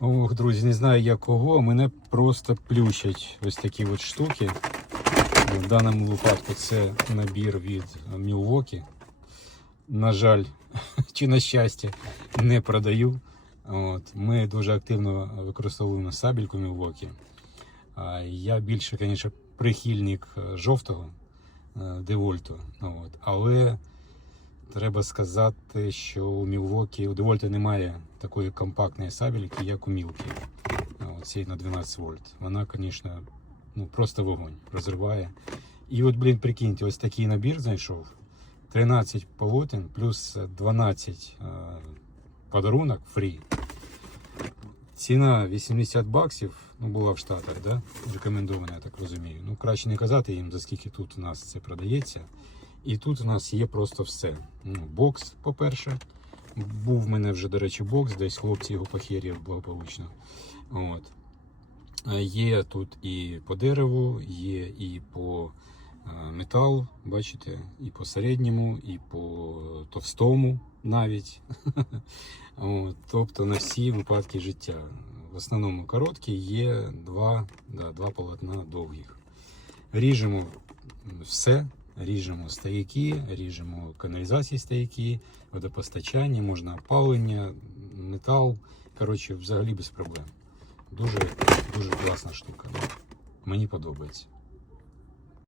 Ох, друзі, не знаю як кого, мене просто плющать ось такі от штуки. В даному випадку це набір від Milwaukee. На жаль, чи на щастя, не продаю. От. Ми дуже активно використовуємо сабельку Milwaukee. Я більше, звісно, прихильник е, жовтого е, девольту. От. Але треба сказати, що у Milwaukee, у девольта немає такої компактної сабельки, як у Мілкі. Цієї на 12 вольт. Вона, звісно, ну, просто вогонь розриває. І от, блін, прикиньте, ось такий набір знайшов. 13 полотен плюс 12 е, подарунок фрі. Ціна 80 баксів, ну була в Штатах, да? рекомендована, я так розумію. Ну, краще не казати їм, за скільки тут у нас це продається. І тут у нас є просто все. Ну, бокс, по-перше. Був в мене вже, до речі, бокс, десь хлопці його похерів благополучно. От. Є тут і по дереву, є і по е, металу, бачите, і по середньому, і по товстому навіть. От, тобто на всі випадки життя. В основному короткі є два, да, два полотна довгих. Ріжемо все, ріжемо стояки, ріжемо каналізації стояки, водопостачання, можна опалення, метал. Коротше, взагалі без проблем. Дуже, дуже класна штука. Мені подобається.